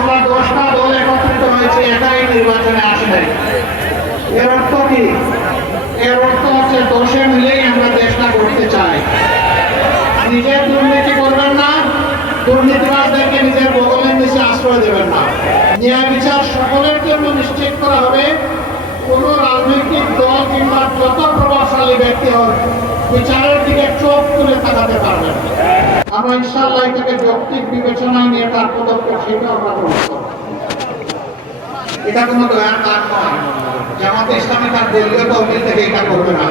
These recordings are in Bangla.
আমরা 10টা দল একত্রিত হয়েছে, এটাই নির্বাচনে আসে নাই। এর অর্থ কি? এর অর্থ হচ্ছে 10 মিলেই আমরা দেশটা করতে চাই। নিজের দুর্নীতি করবেন না, দুর্নীতিবাজদেরকে নিজের বগলের নিচে আশ্রয় দেবেন না। ন্যায় বিচার সকলের জন্য নিশ্চিত করা হবে। কোন রাজনৈতিক দল কিংবা যত প্রভাবশালী ব্যক্তি হোক বিচারের দিকে চোখ তুলে তাকাতে পারবেন। আমরা ইনশাআল্লাহ এটাকে যৌক্তিক বিবেচনায় নিয়ে তার পদক্ষেপ সেটা আমরা গ্রহণ করব। এটা কোনো দয়ার কাজ নয়। জামাতে ইসলামী তার দলীয় তহবিল থেকে এটা করবে না।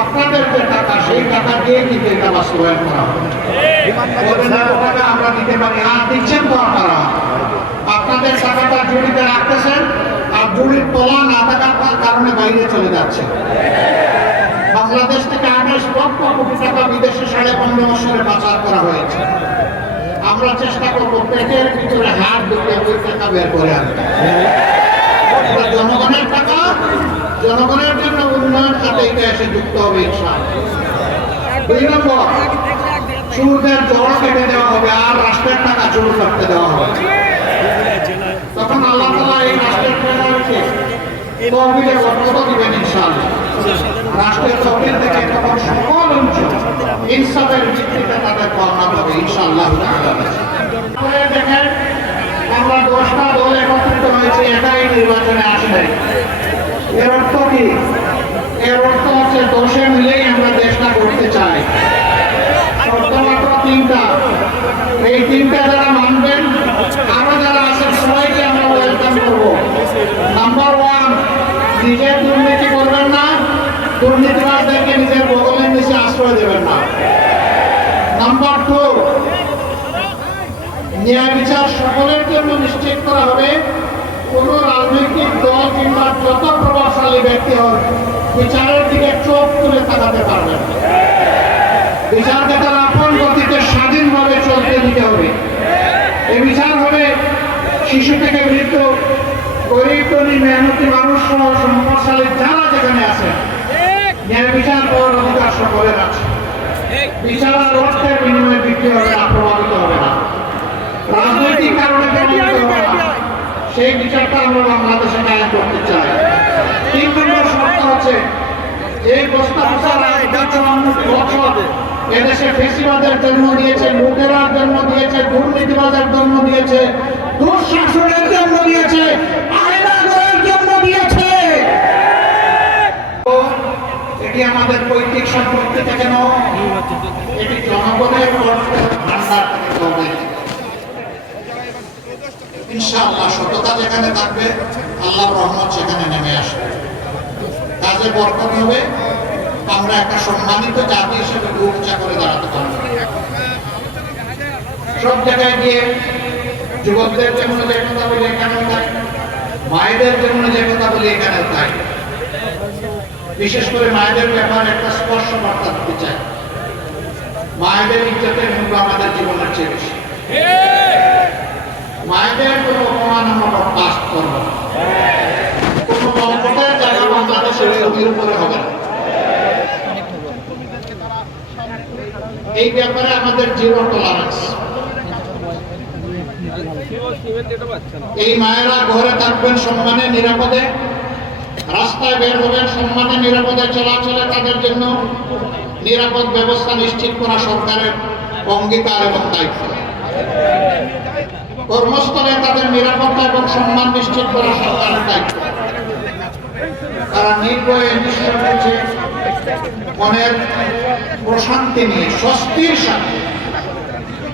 আপনাদের যে টাকা, সেই টাকা দিয়ে কিন্তু এটা বাস্তবায়ন করা হবে। টাকা আমরা দিতে পারি, আর দিচ্ছেন তো আপনারা। আপনাদের টাকাটা জুড়িতে রাখতেছেন, আর জুড়ির তোলা না থাকার কারণে বাইরে চলে যাচ্ছে। বাংলাদেশ থেকে 28 লক্ষ কোটি টাকা বিদেশে 15.5 বছরে পাচার করা হয়েছে। আমরা চেষ্টা করবো পেটের ভিতরে হাত ঢুকে ওই টাকা বের করে আনতে। জনগণের টাকা, জনগণের জন্য উন্নয়ন খাতে এটা এসে যুক্ত হবে ইনশাআল্লাহ। 2 নম্বর, চোরদের জড় কেটে দেওয়া হবে, আর রাষ্ট্রের টাকা চোর করতে দেওয়া হবে। তখন আল্লাহ তাআলা এই রাষ্ট্রের ট্রেজারিকে তহবিলের বরকত দিবেন ইনশাআল্লাহ। রাষ্ট্রের তহবিল থেকে তখন সকল অঞ্চল ইনসাফের ভিত্তিতে তাদের পাওনা পাবে ইনশাআল্লাহ। দেখেন, আমরা 10টা দল একত্রিত হয়েছে, এটাই নির্বাচনে আসে নাই। এর অর্থ কি? এর অর্থ হচ্ছে 10 মিলেই আমরা দেশটা করতে চাই। মাত্র 3টা। এই 3টা যারা মানবেন, আরো যারা আছেন সবাইকে আমরা ওয়েলকাম করব। নাম্বার 1, নিজের দুর্নীতি করবেন না, দুর্নীতিবাজদেরকে নিজের বগলের নিচে আশ্রয় দেবেন না। নাম্বার 2, ন্যায় বিচার সকলের জন্য নিশ্চিত করা হবে। কোন রাজনৈতিক দল কিংবা যত প্রভাবশালী ব্যক্তি হোক বিচারের দিকে চোখ তুলে তাকাতে পারবেন। বিচারকে তার আপন গতিতে স্বাধীনভাবে চলতে দিতে হবে। এই বিচার হবে শিশু থেকে বৃদ্ধ, গরিব ধনী মেহনতি মানুষ সহ সম্পদশালী যারা যেখানে আছে, ন্যায় বিচার পাওয়ার অধিকার সকলের আছে। বিচার আর অর্থের বিনিময়ে বিক্রি হবে না, প্রভাবিত হবে না, রাজনৈতিক কারণে প্রভাবিত হবে না। সেই বিচারটা আমরা বাংলাদেশে কায়েম করতে চাই। 3 নম্বর শর্ত হচ্ছে, এই এদেশে ফেসিবাদের জন্ম দিয়েছে, লুটেরার জন্য দিয়েছে, দুর্নীতিবাদের জন্ম দিয়েছে, দুঃশাসনের জন্ম দিয়েছে, আয়নাগরের জন্ম দিয়েছে। এটি আমাদের পৈতৃক সম্পত্তি থেকে নয়, এটি জনগণের ভান্ডার থেকে হবে। ইনশাআল্লাহ সততা যেখানে থাকবে, আল্লাহর রহমত সেখানে নেমে আসবে, কাজে বরকত হবে। আমরা একটা সম্মানিত জাতি হিসেবে উচ্চা করে দাঁড়াতে পারবো। সব জায়গায় গিয়ে যুবকদের যেমন যে কথা বলি এখানেও তাই, মায়েদের যেমন যে কথা বলি এখানেও তাই। বিশেষ করে মায়েদের ব্যাপারে একটা স্পর্শ বার্তা দিতে চাই। মায়েদের ইজ্জতের মূল্য আমাদের জীবনের চেয়ে বেশি। মায়েদের কোনো অপমান আমরা বরদাস্ত করব না। কোনো গল্পের জায়গা বাংলাদেশের ছবির উপরে হবে না। এই ব্যাপারে আমাদের জিরো টলারেন্স। এই মায়েরা ঘরে থাকবেন সম্মানে নিরাপদে, রাস্তায় বের হবেন সম্মানে নিরাপদে, চলাচলে তাদের জন্য নিরাপদ ব্যবস্থা নিশ্চিত করা সরকারের অঙ্গীকার এবং দায়িত্ব। কর্মস্থলে তাদের নিরাপত্তা এবং সম্মান নিশ্চিত করা সরকারের দায়িত্ব। তারা নির্ভয়ে নিঃসংকোচে মনের প্রশান্তি নিয়ে স্বস্তির সাথে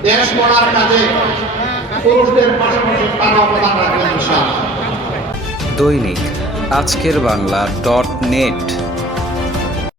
দেশ গড়ার কাজে পুরুষদের পাশাপাশি তারা অবদান রাখবেন ইনশাআল্লাহ। দৈনিক আজকের বাংলা .net